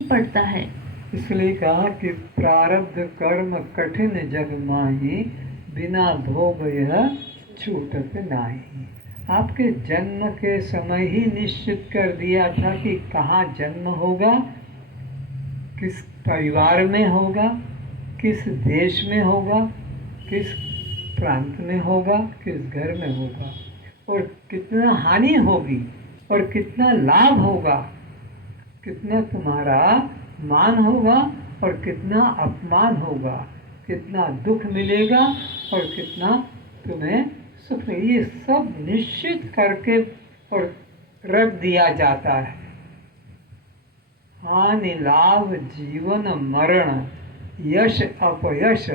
पड़ता है। इसलिए कहा कि प्रारब्ध कर्म कठिन जग माही, बिना भोग यह छूटत नाही। आपके जन्म के समय ही निश्चित कर दिया था कि कहाँ जन्म होगा, किस परिवार में होगा, किस देश में होगा, किस प्रांत में होगा, किस घर में होगा, और कितना हानि होगी और कितना लाभ होगा, कितना तुम्हारा मान होगा और कितना अपमान होगा, कितना दुख मिलेगा और कितना तुम्हें सुख मिलेगा, ये सब निश्चित करके और रख दिया जाता है। हानि लाभ जीवन मरण, यश अपयश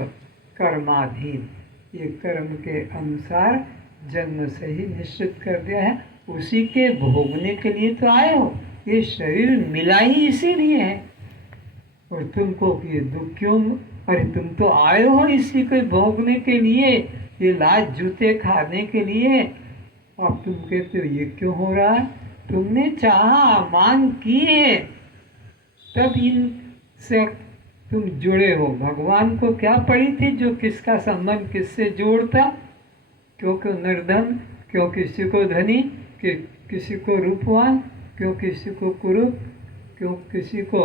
कर्माधीन, ये कर्म के अनुसार जन्म से ही निश्चित कर दिया है। उसी के भोगने के लिए तो आए हो, ये शरीर मिला ही इसीलिए है। और तुमको ये दुख क्यों? अरे तुम तो आए हो इसी को भोगने के लिए, ये लाज जूते खाने के लिए। अब तुम कहते हो ये क्यों हो रहा है? तुमने चाहा, मान किए, तब इनसे तुम जुड़े हो। भगवान को क्या पड़ी थी जो किसका संबंध किससे जोड़ता? क्यों निर्धन, क्यों किसी को धनी, कि किसी को रूपवान, क्यों किसी को कुरूप, क्यों किसी को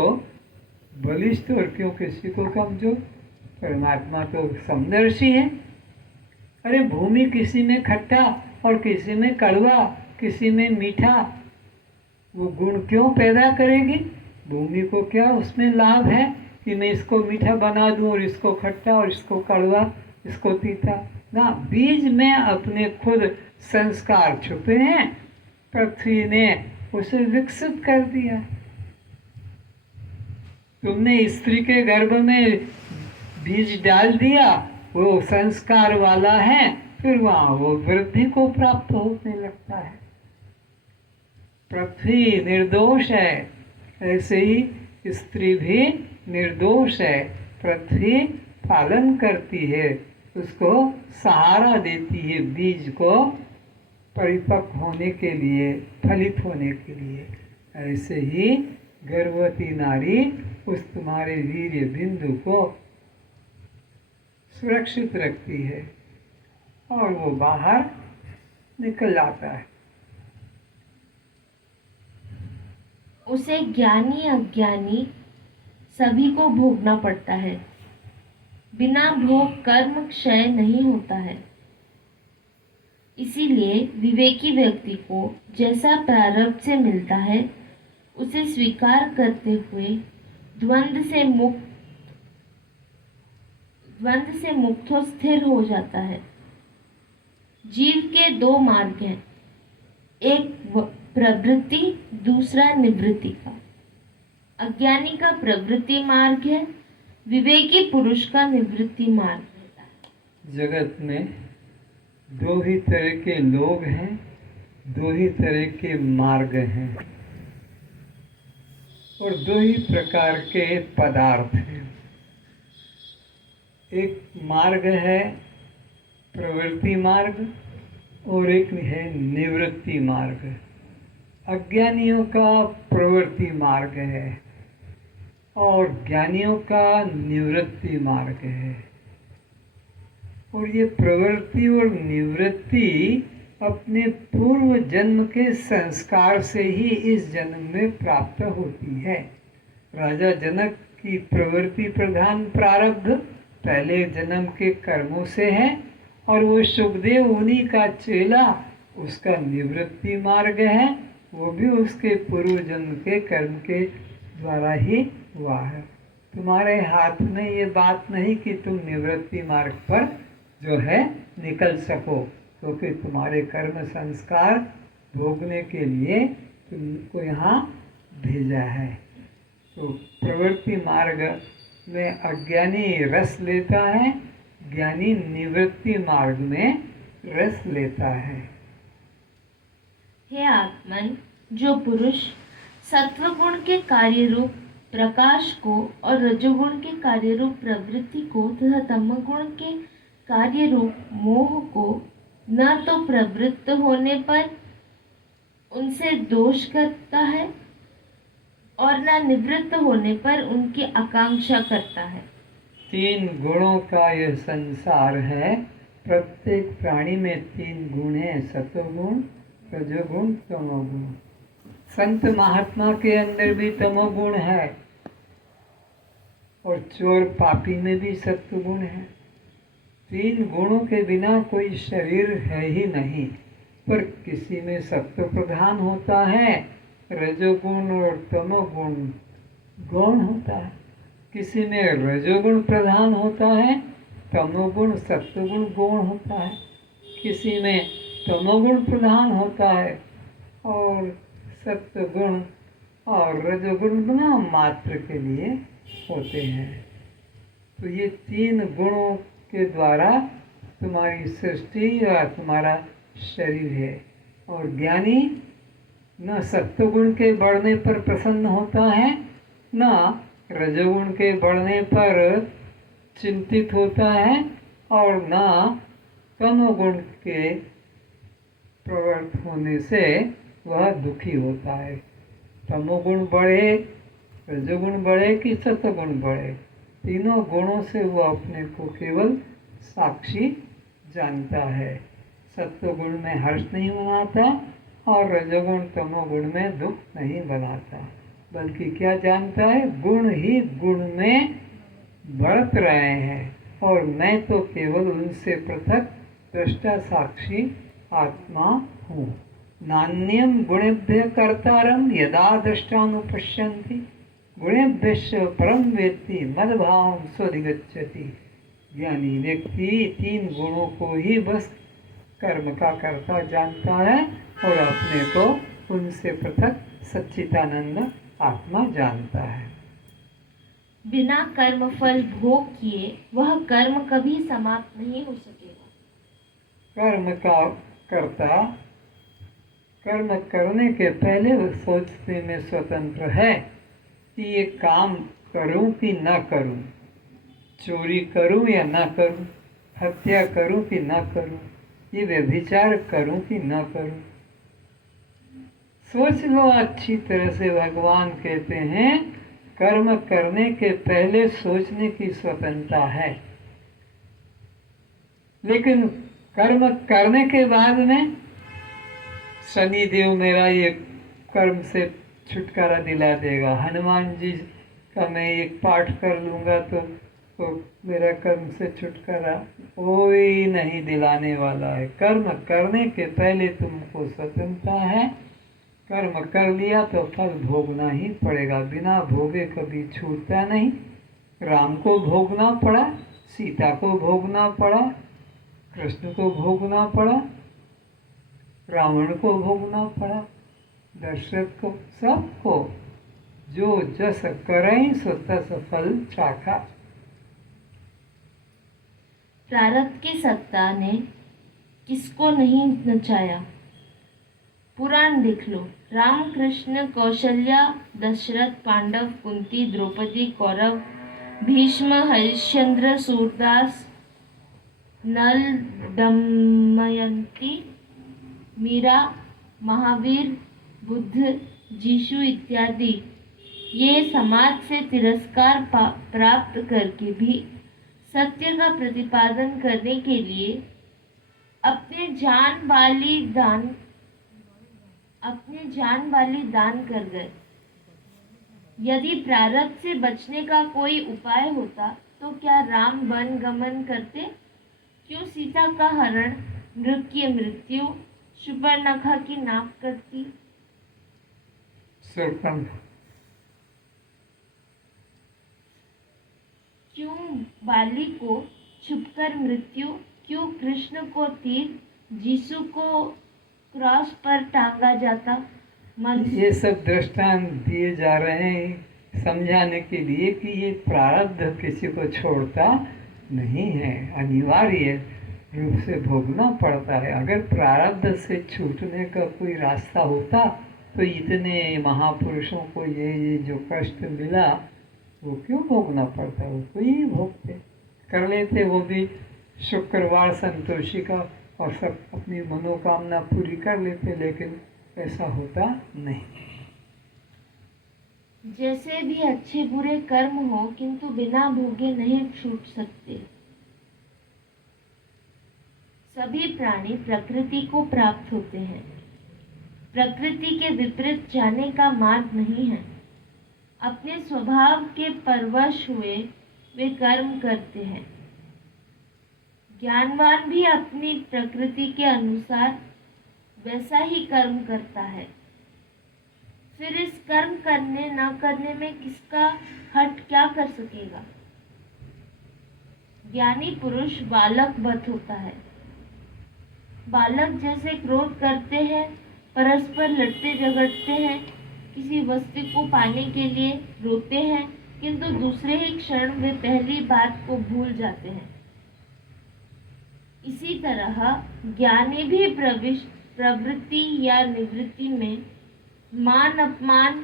बलिष्ठ और क्यों किसी को कमजोर। परमात्मा तो समदर्शी है। अरे भूमि किसी में खट्टा और किसी में कड़वा, किसी में मीठा, वो गुण क्यों पैदा करेगी? भूमि को क्या उसमें लाभ है कि मैं इसको मीठा बना दूं और इसको खट्टा और इसको कड़वा, इसको तीता? ना, बीज में अपने खुद संस्कार छुपे हैं, पृथ्वी ने उसे विकसित कर दिया। तुमने स्त्री के गर्भ में बीज डाल दिया, वो संस्कार वाला है, फिर वहाँ वो वृद्धि को प्राप्त होने लगता है। पृथ्वी निर्दोष है, ऐसे ही स्त्री भी निर्दोष है। पृथ्वी पालन करती है, उसको सहारा देती है बीज को परिपक्व होने के लिए, फलित होने के लिए। ऐसे ही गर्भवती नारी उस तुम्हारे वीर्य बिंदु को सुरक्षित रखती है और वो बाहर निकल आता है। उसे ज्ञानी अज्ञानी सभी को भोगना पड़ता है। बिना भोग कर्म क्षय नहीं होता है। इसीलिए विवेकी व्यक्ति को जैसा प्रारब्ध से मिलता है उसे स्वीकार करते हुए द्वंद्व से मुक्त हो स्थिर हो जाता है। जीव के दो मार्ग हैं, एक प्रवृत्ति, दूसरा निवृत्ति का। अज्ञानी का प्रवृत्ति मार्ग है, विवेकी पुरुष का निवृत्ति मार्ग है। जगत में दो ही तरह के लोग हैं, दो ही तरह के मार्ग हैं और दो ही प्रकार के पदार्थ हैं। एक मार्ग है प्रवृत्ति मार्ग और एक है निवृत्ति मार्ग। अज्ञानियों का प्रवृत्ति मार्ग है और ज्ञानियों का निवृत्ति मार्ग है। और ये प्रवृत्ति और निवृत्ति अपने पूर्व जन्म के संस्कार से ही इस जन्म में प्राप्त होती है। राजा जनक की प्रवृत्ति प्रधान प्रारब्ध पहले जन्म के कर्मों से है और वो सुखदेव उन्हीं का चेला, उसका निवृत्ति मार्ग है, वो भी उसके पूर्व जन्म के कर्म के द्वारा ही हुआ है। तुम्हारे हाथ में ये बात नहीं कि तुम निवृत्ति मार्ग पर जो है निकल सको, क्योंकि तुम्हारे कर्म संस्कार भोगने के लिए तुमको यहाँ भेजा है। तो प्रवृत्ति मार्ग में अज्ञानी रस लेता है, ज्ञानी निवृत्ति मार्ग में रस लेता है। हे आत्मन, जो पुरुष सत्वगुण के कार्य रूप प्रकाश को और रजोगुण के कार्य रूप प्रवृत्ति को तथा तमोगुण के कार्य रूप मोह को न तो प्रवृत्त होने पर उनसे दोष करता है और न निवृत्त होने पर उनकी आकांक्षा करता है। 3 गुणों का यह संसार है। प्रत्येक प्राणी में 3 गुण हैं, सत्वगुण, रजोगुण, तमोगुण। संत महात्मा के अंदर भी तमोगुण है और चोर पापी में भी सत्वगुण है। 3 गुणों के बिना कोई शरीर है ही नहीं। पर किसी में सत्व प्रधान होता है, रजोगुण और तमोगुण गौण होता है। किसी में रजोगुण प्रधान होता है, तमोगुण सत्वगुण गौण होता है। किसी में तमोगुण प्रधान होता है और सत्वगुण और रजोगुण बिना मात्र के लिए होते हैं। तो ये 3 गुणों के द्वारा तुम्हारी सृष्टि या तुम्हारा शरीर है। और ज्ञानी न सत्वगुण के बढ़ने पर प्रसन्न होता है, न रजोगुण के बढ़ने पर चिंतित होता है, और न तमोगुण के प्रवृत्त होने से वह दुखी होता है। तमोगुण बढ़े, रजोगुण बढ़े कि सत्वगुण बढ़े, तीनों गुणों से वो अपने को केवल साक्षी जानता है। सत्वगुण में हर्ष नहीं मनाता और रजोगुण तमोगुण में दुख नहीं बनाता, बल्कि क्या जानता है, गुण ही गुण में बढ़त रहे हैं और मैं तो केवल उनसे पृथक दृष्टा साक्षी आत्मा हूँ। नान्यम गुणेभ्य कर्तारम यदा दृष्टानुपश्यन्ति गुणेभ्यश्च परम वेत्ति मद्भावं स्वधिगच्छति। ज्ञानी व्यक्ति 3 गुणों को ही बस कर्म का कर्ता जानता है और अपने को उनसे पृथक सच्चिदानंद आत्मा जानता है। बिना कर्म फल भोग किए वह कर्म कभी समाप्त नहीं हो सकेगा। कर्म का कर्ता कर्म करने के पहले वो सोचने में स्वतंत्र है कि ये काम करूं कि न करूं, चोरी करूं या न करूं, हत्या करूं कि न करूं, ये व्यभिचार करूं कि न करूं। सोच लो अच्छी तरह से। भगवान कहते हैं कर्म करने के पहले सोचने की स्वतंत्रता है, लेकिन कर्म करने के बाद में शनिदेव मेरा ये कर्म से छुटकारा दिला देगा, हनुमान जी का मैं एक पाठ कर लूँगा तो मेरा कर्म से छुटकारा कोई नहीं दिलाने वाला है। कर्म करने के पहले तुमको स्वतंत्रता है। कर्म कर लिया तो फल भोगना ही पड़ेगा, बिना भोगे कभी छूटता नहीं। राम को भोगना पड़ा, सीता को भोगना पड़ा, कृष्ण को भोगना पड़ा, रावण को भोगना पड़ा, दशरथ को, सबको। जो जस करें सो तस फल चाखा। प्रारब्ध की सत्ता ने किसको नहीं नचाया। पुराण देख लो, राम कृष्ण कौशल्या दशरथ पांडव कुंती द्रौपदी कौरव भीष्म हरिश्चंद्र सूरदास नल दमयंती मीरा महावीर बुद्ध जीशु इत्यादि ये समाज से तिरस्कार प्राप्त करके भी सत्य का प्रतिपादन करने के लिए अपने जान वाली दान कर गए। यदि प्रारब्ध से बचने का कोई उपाय होता तो क्या राम वन गमन करते? क्यों सीता का हरण, मृग की मृत्यु, शूर्पणखा की नाक कटती? क्यों बाली को छुपकर मृत्यु? क्यों कृष्ण को तीर, जीसु को क्रॉस पर टांगा जाता? ये सब दृष्टांत दिए जा रहे हैं समझाने के लिए कि ये प्रारब्ध किसी को छोड़ता नहीं है, अनिवार्य रूप से भोगना पड़ता है। अगर प्रारब्ध से छूटने का कोई रास्ता होता तो इतने महापुरुषों को ये जो कष्ट मिला वो क्यों भोगना पड़ता, वो कोई ही भोगते कर लेते, वो भी शुक्रवार संतोषी का, और सब अपनी मनोकामना पूरी कर लेते, लेकिन ऐसा होता नहीं। जैसे भी अच्छे बुरे कर्म हो, किंतु बिना भोगे नहीं छूट सकते। सभी प्राणी प्रकृति को प्राप्त होते हैं। प्रकृति के विपरीत जाने का मार्ग नहीं है। अपने स्वभाव के परवश हुए वे कर्म करते हैं। ज्ञानवान भी अपनी प्रकृति के अनुसार वैसा ही कर्म करता है। फिर इस कर्म करने न करने में किसका हट क्या कर सकेगा? ज्ञानी पुरुष बालक वत होता है। बालक जैसे क्रोध करते हैं, परस्पर लड़ते झगड़ते हैं, किसी वस्तु को पाने के लिए रोते हैं, किंतु दूसरे ही क्षण वे पहली बात को भूल जाते हैं। इसी तरह ज्ञानी भी प्रवृत्ति या निवृत्ति में मान अपमान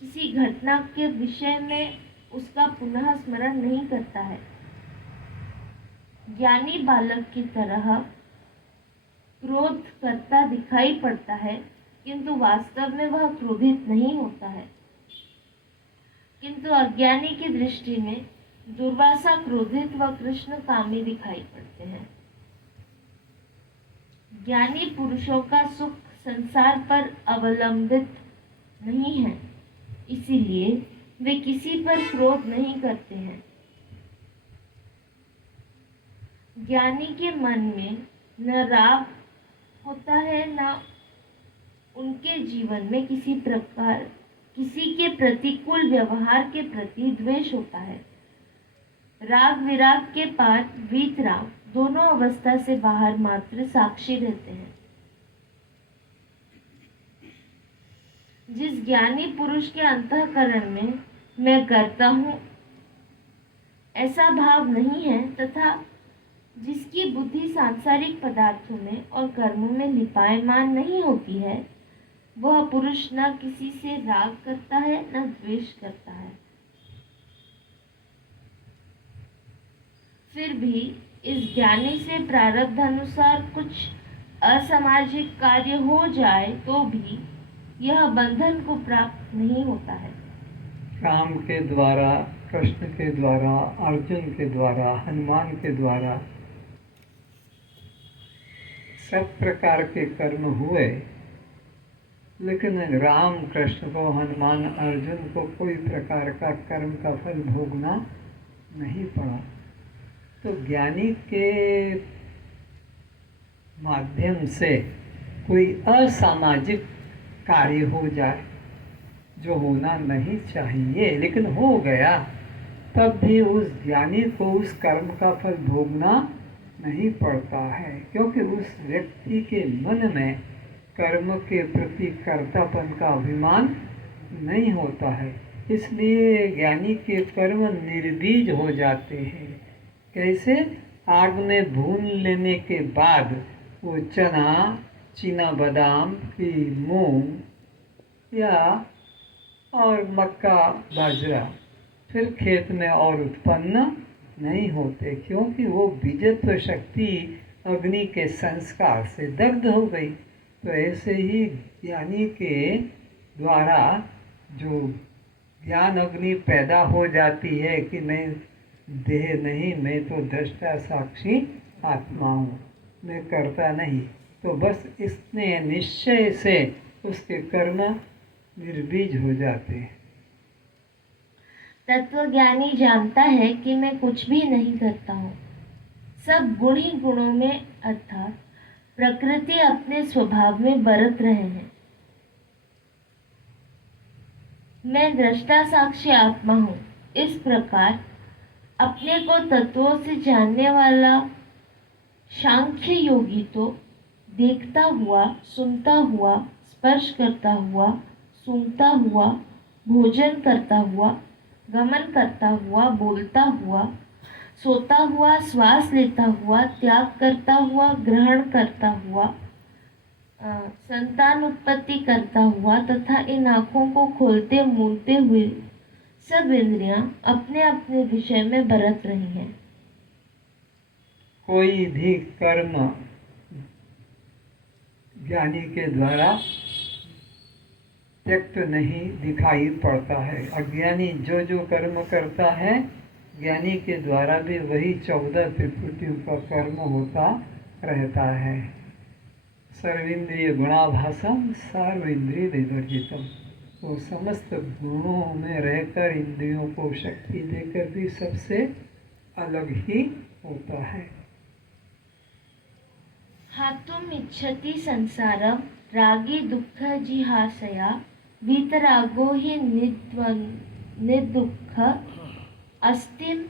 किसी घटना के विषय में उसका पुनः स्मरण नहीं करता है। ज्ञानी बालक की तरह क्रोध करता दिखाई पड़ता है, किंतु वास्तव में वह क्रोधित नहीं होता है। किंतु अज्ञानी की दृष्टि में दुर्वासा क्रोधित व कृष्ण कामी दिखाई पड़ते हैं। ज्ञानी पुरुषों का सुख संसार पर अवलंबित नहीं है, इसीलिए वे किसी पर क्रोध नहीं करते हैं। ज्ञानी के मन में न राग होता है, न उनके जीवन में किसी के प्रतिकूल व्यवहार के प्रति द्वेष होता है। राग विराग के पार वीतराग दोनों अवस्था से बाहर मात्र साक्षी रहते हैं। जिस ज्ञानी पुरुष के अंतःकरण में मैं करता हूँ ऐसा भाव नहीं है, तथा जिसकी बुद्धि सांसारिक पदार्थों में और कर्मों में लिपायमान नहीं होती है, वह पुरुष न किसी से राग करता है न द्वेष करता है। फिर भी इस ज्ञानी से प्रारब्ध अनुसार कुछ असामाजिक कार्य हो जाए तो भी यह बंधन को प्राप्त नहीं होता है। राम के द्वारा, कृष्ण के द्वारा, अर्जुन के द्वारा, हनुमान के द्वारा सब प्रकार के कर्म हुए, लेकिन राम, कृष्ण को, हनुमान, अर्जुन को कोई प्रकार का कर्म का फल भोगना नहीं पड़ा। तो ज्ञानी के माध्यम से कोई असामाजिक कार्य हो जाए जो होना नहीं चाहिए लेकिन हो गया, तब भी उस ज्ञानी को उस कर्म का फल भोगना नहीं पड़ता है, क्योंकि उस व्यक्ति के मन में कर्म के प्रति कर्तापन का अभिमान नहीं होता है। इसलिए ज्ञानी के कर्म निर्बीज हो जाते हैं। कैसे? आग में भून लेने के बाद वो चना, चीना बादाम की, मूंग या और मक्का, बाजरा फिर खेत में और उत्पन्न नहीं होते, क्योंकि वो बीजत्व शक्ति अग्नि के संस्कार से दग्ध हो गई। तो ऐसे ही ज्ञानी के द्वारा जो ज्ञान अग्नि पैदा हो जाती है कि मैं देह नहीं, मैं तो दृष्टा साक्षी आत्मा हूँ, मैं करता नहीं, तो बस इसने निश्चय से उसके कर्म निर्बीज हो जाते हैं। तत्वज्ञानी जानता है कि मैं कुछ भी नहीं करता हूँ। सब गुण ही गुणों में अर्थात प्रकृति अपने स्वभाव में बरत रहे हैं। मैं दृष्टा साक्षी आत्मा हूँ। इस प्रकार अपने को तत्वों से जानने वाला सांख्य योगी तो देखता हुआ, सुनता हुआ, स्पर्श करता हुआ, सूंघता हुआ, भोजन करता हुआ, गमन करता हुआ, बोलता हुआ, सोता हुआ, श्वास लेता हुआ, त्याग करता हुआ, ग्रहण करता हुआ, संतान उत्पत्ति करता हुआ तथा इन आँखों को खोलते मूलते हुए सब इंद्रियां अपने अपने विषय में बरत रही हैं। कोई भी कर्म ज्ञानी के द्वारा त्यक्त नहीं दिखाई पड़ता है। अज्ञानी जो जो कर्म करता है, ज्ञानी के द्वारा भी वही 14 त्रिपुटियों का कर्म होता रहता है। सर्वेंद्रिय गुणाभासम सर्वेंद्रिय विवर्जितम। वो समस्त गुणों में रहकर इंद्रियों को शक्ति देकर भी सबसे अलग ही होता है। हातुम इच्छति संसारम रागी दुःख जिहासया वीतरागो हि निर्दुःख अस्तिम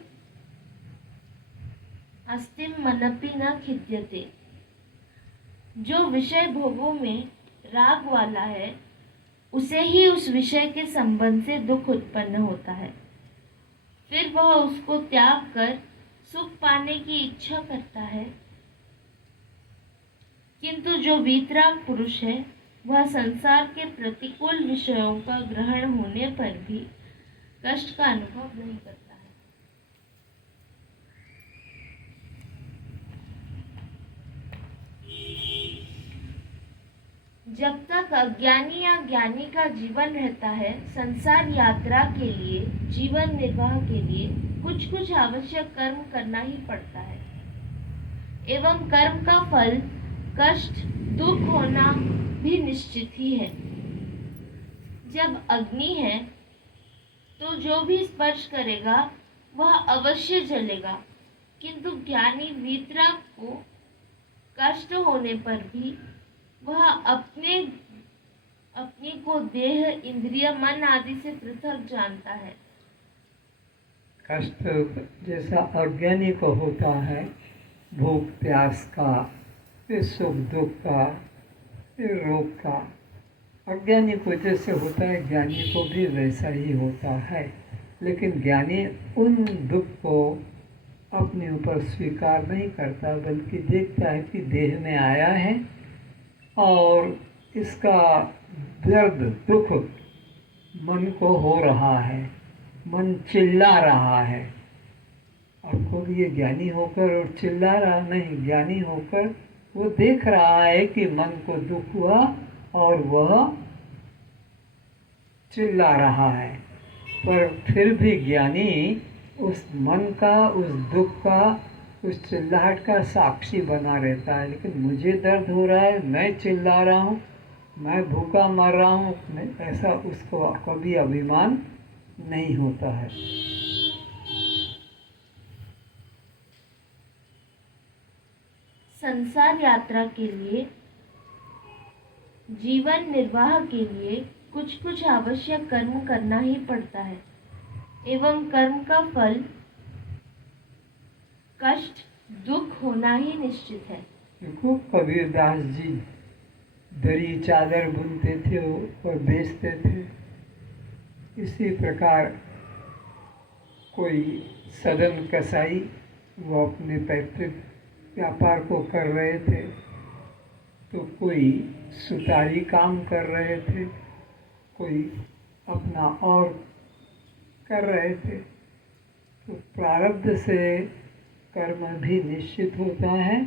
मनपि न खिद्यते। जो विषय भोगों में राग वाला है, उसे ही उस विषय के संबंध से दुख उत्पन्न होता है। फिर वह उसको त्याग कर सुख पाने की इच्छा करता है। किंतु जो वीतराग पुरुष है, वह संसार के प्रतिकूल विषयों का ग्रहण होने पर भी कष्ट का अनुभव नहीं करता है। जब तक अज्ञानी या ज्ञानी का जीवन रहता है, संसार यात्रा के लिए, जीवन निर्वाह के लिए कुछ कुछ आवश्यक कर्म करना ही पड़ता है। एवं कर्म का फल कष्ट दुख होना भी निश्चित ही है। जब अग्नि है तो जो भी स्पर्श करेगा वह अवश्य जलेगा, किंतु ज्ञानी वीतराग को कष्ट होने पर भी वह अपने को देह, इंद्रिय, मन आदि से पृथक जानता है। कष्ट जैसा अज्ञानी को होता है, भूख प्यास का, फिर सुख दुख का, फिर रोग का, अज्ञानी को जैसे होता है, ज्ञानी को भी वैसा ही होता है। लेकिन ज्ञानी उन दुख को अपने ऊपर स्वीकार नहीं करता, बल्कि देखता है कि देह में आया है और इसका दर्द दुख मन को हो रहा है, मन चिल्ला रहा है। आपको भी ये ज्ञानी होकर और चिल्ला रहा नहीं, ज्ञानी होकर वो देख रहा है कि मन को दुख हुआ और वह चिल्ला रहा है, पर फिर भी ज्ञानी उस मन का, उस दुख का, उस चिल्लाहट का साक्षी बना रहता है। लेकिन मुझे दर्द हो रहा है, मैं चिल्ला रहा हूँ, मैं भूखा मर रहा हूँ, ऐसा उसको कभी अभिमान नहीं होता है। संसार यात्रा के लिए, जीवन निर्वाह के लिए कुछ कुछ आवश्यक कर्म करना ही पड़ता है। एवं कर्म का फल कष्ट दुख होना ही निश्चित है। देखो, कबीरदास जी दरी चादर बुनते थे और बेचते थे। इसी प्रकार कोई सदन कसाई, वो अपने पैतृक व्यापार को कर रहे थे, तो कोई सुतारी काम कर रहे थे, कोई अपना और कर रहे थे। तो प्रारब्ध से कर्म भी निश्चित होता है।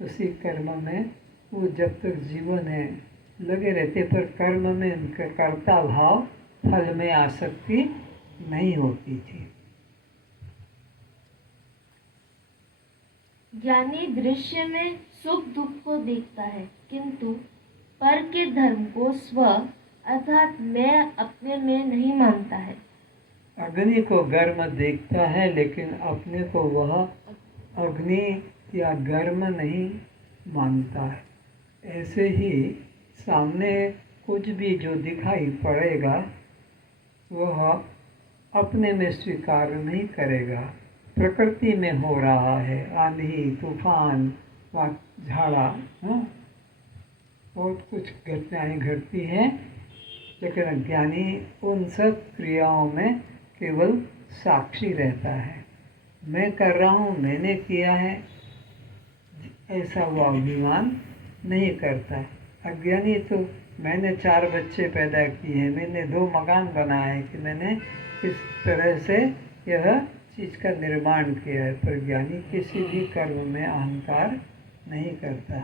उसी कर्म में वो जब तक जीवन है लगे रहते, पर कर्म में उनका कर्ता भाव, फल में आसक्ति नहीं होती थी। ज्ञानी दृश्य में सुख दुख को देखता है, किंतु पर के धर्म को स्व अर्थात मैं अपने में नहीं मानता है। अग्नि को गर्म देखता है, लेकिन अपने को वह अग्नि या गर्म नहीं मानता है। ऐसे ही सामने कुछ भी जो दिखाई पड़ेगा वह अपने में स्वीकार नहीं करेगा। प्रकृति में हो रहा है, आंधी तूफान व झाड़ा, बहुत कुछ घटनाएं घटती हैं, लेकिन अज्ञानी उन सब क्रियाओं में केवल साक्षी रहता है। मैं कर रहा हूँ, मैंने किया है, ऐसा वो अभिमान नहीं करता है। अज्ञानी तो मैंने 4 बच्चे पैदा किए हैं, मैंने 2 मकान बनाए हैं, कि मैंने इस तरह से यह चीज़ का निर्माण किया है। पर ज्ञानी किसी भी कर्म में अहंकार नहीं करता।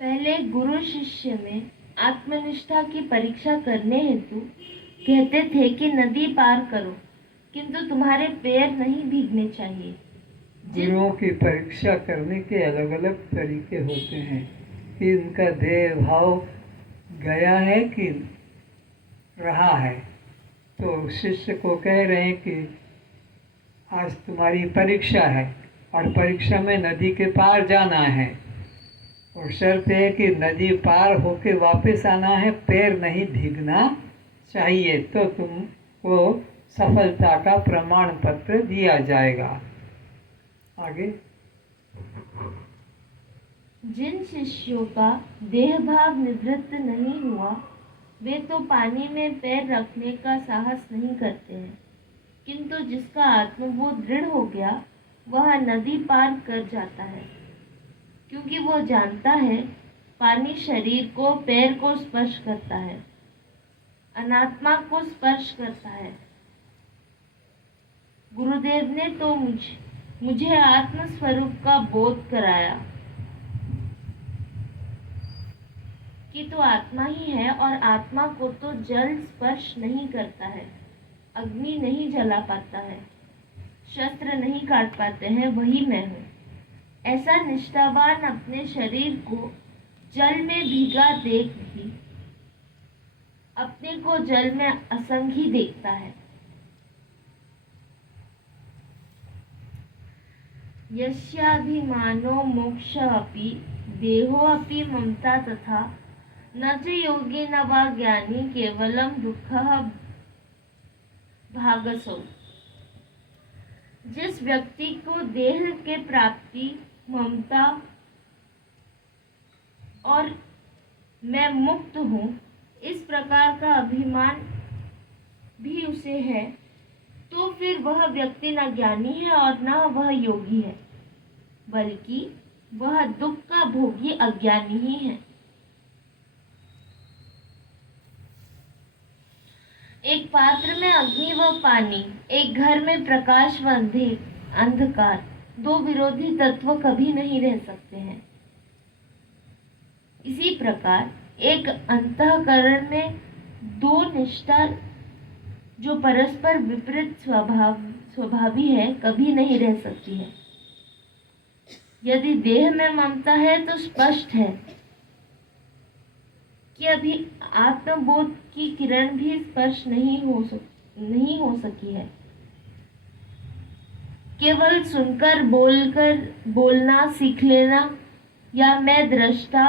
पहले गुरु शिष्य में आत्मनिष्ठा की परीक्षा करने हेतु कहते थे कि नदी पार करो, किंतु तुम्हारे पैर नहीं भीगने चाहिए। गुरुओं की परीक्षा करने के अलग अलग तरीके होते हैं कि उनका देह भाव गया है कि रहा है। तो शिष्य को कह रहे हैं कि आज तुम्हारी परीक्षा है और परीक्षा में नदी के पार जाना है, और शर्त है कि नदी पार होके वापस आना है, पैर नहीं भीगना चाहिए, तो तुमको सफलता का प्रमाण पत्र दिया जाएगा। आगे। जिन शिष्यों का देह भाव निवृत्त नहीं हुआ वे तो पानी में पैर रखने का साहस नहीं करते हैं, किंतु जिसका आत्मबोध दृढ़ हो गया वह नदी पार कर जाता है, क्योंकि वो जानता है पानी शरीर को, पैर को स्पर्श करता है, अनात्मा को स्पर्श करता है। गुरुदेव ने तो मुझे आत्म स्वरूप का बोध कराया कि तो आत्मा ही है, और आत्मा को तो जल स्पर्श नहीं करता है, अग्नि नहीं जला पाता है, शस्त्र नहीं काट पाते हैं, वही मैं हूँ। ऐसा निष्ठावान अपने शरीर को जल में भीगा देख भी अपने को जल में असंग ही देखता है। यस्याभिमानो मोक्ष अपि देहो अपि ममता तथा न च योगी न वा ज्ञानी केवलम दुःखः भागसौ। जिस व्यक्ति को देह के प्राप्ति, ममता और मैं मुक्त हूँ इस प्रकार का अभिमान भी उसे है, तो फिर वह व्यक्ति न ज्ञानी है और न वह योगी है, बल्कि वह दुख का भोगी अज्ञानी ही है। एक पात्र में अग्नि व पानी, एक घर में प्रकाश व अंधकार, दो विरोधी तत्व कभी नहीं रह सकते हैं। इसी प्रकार एक अंतःकरण में दो निष्ठा जो परस्पर विपरीत स्वभावी है कभी नहीं रह सकती है। यदि देह में ममता है तो स्पष्ट है कि अभी आत्मबोध की किरण भी स्पर्श नहीं हो सकी है। केवल सुनकर बोलना सीख लेना या मैं दृष्टा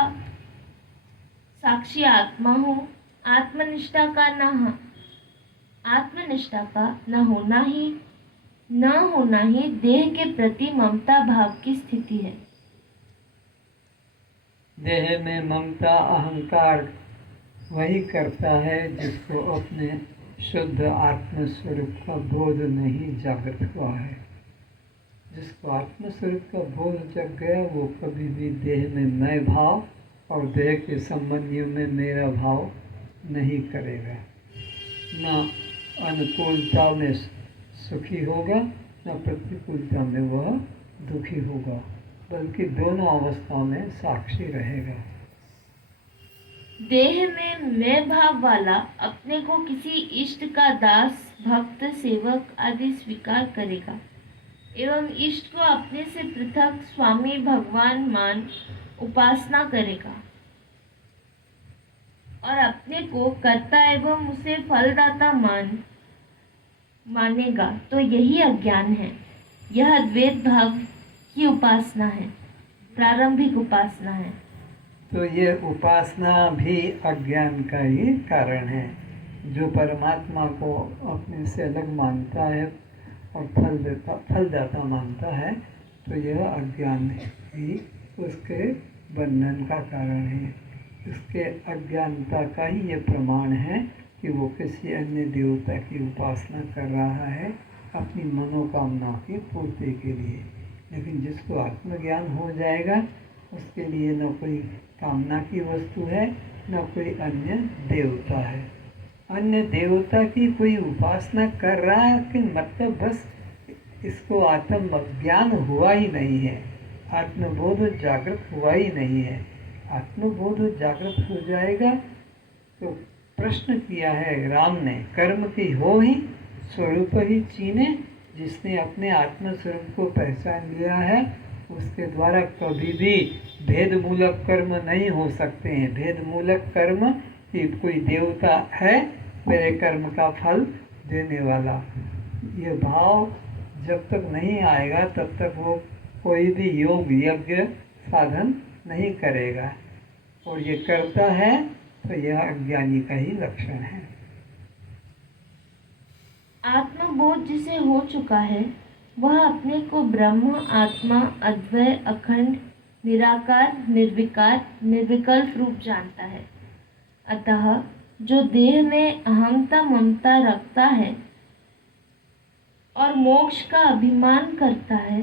साक्षी आत्मा हूँ, आत्मनिष्ठा का न होना ही देह के प्रति ममता भाव की स्थिति है। देह में ममता अहंकार वही करता है जिसको अपने शुद्ध आत्मस्वरूप का बोध नहीं जागृत हुआ है। जिसको आत्मस्वरूप का बोध जग गया वो कभी भी देह में मैं भाव और देह के संबंधियों में मेरा भाव नहीं करेगा। न अनुकूलता में सुखी होगा न प्रतिकूलता में वह दुखी होगा, बल्कि दोनों अवस्थाओं में साक्षी रहेगा। देह में मैं भाव वाला अपने को किसी इष्ट का दास, भक्त, सेवक आदि स्वीकार करेगा एवं इष्ट को अपने से पृथक स्वामी भगवान मान उपासना करेगा और अपने को कर्ता एवं उसे फलदाता मानेगा, तो यही अज्ञान है। यह द्वैत भाव की उपासना है, प्रारंभिक उपासना है। तो ये उपासना भी अज्ञान का ही कारण है। जो परमात्मा को अपने से अलग मानता है और फलदाता मानता है, तो यह अज्ञान ही उसके बंधन का कारण है। उसके अज्ञानता का ही ये प्रमाण है कि वो किसी अन्य देवता की उपासना कर रहा है अपनी मनोकामना की पूर्ति के लिए। लेकिन जिसको आत्मज्ञान हो जाएगा उसके लिए न कोई कामना की वस्तु है न कोई अन्य देवता है। अन्य देवता की कोई उपासना कर रहा है कि मतलब बस इसको आत्मज्ञान हुआ ही नहीं है, आत्मबोध जागृत हुआ ही नहीं है। आत्मबोध जागृत हो जाएगा तो प्रश्न किया है राम ने, कर्म की हो ही स्वरूप ही चीने, जिसने अपने आत्मस्वरूप को पहचान लिया है उसके द्वारा कभी भी भेदमूलक कर्म नहीं हो सकते हैं। भेदमूलक कर्म कि कोई देवता है मेरे कर्म का फल देने वाला, ये भाव जब तक नहीं आएगा तब तक वो कोई भी योग यज्ञ साधन नहीं करेगा, और ये करता है तो यह अज्ञानी का ही लक्षण है। आत्मबोध जिसे हो चुका है वह अपने को ब्रह्म, आत्मा, अद्वय, अखंड, निराकार, निर्विकार, निर्विकल्प रूप जानता है। अतः जो देह में अहंता ममता रखता है और मोक्ष का अभिमान करता है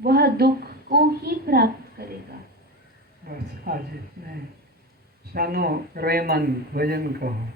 वह दुख को ही प्राप्त करेगा। बस आज इतने। शानो रेमन भजन कहो।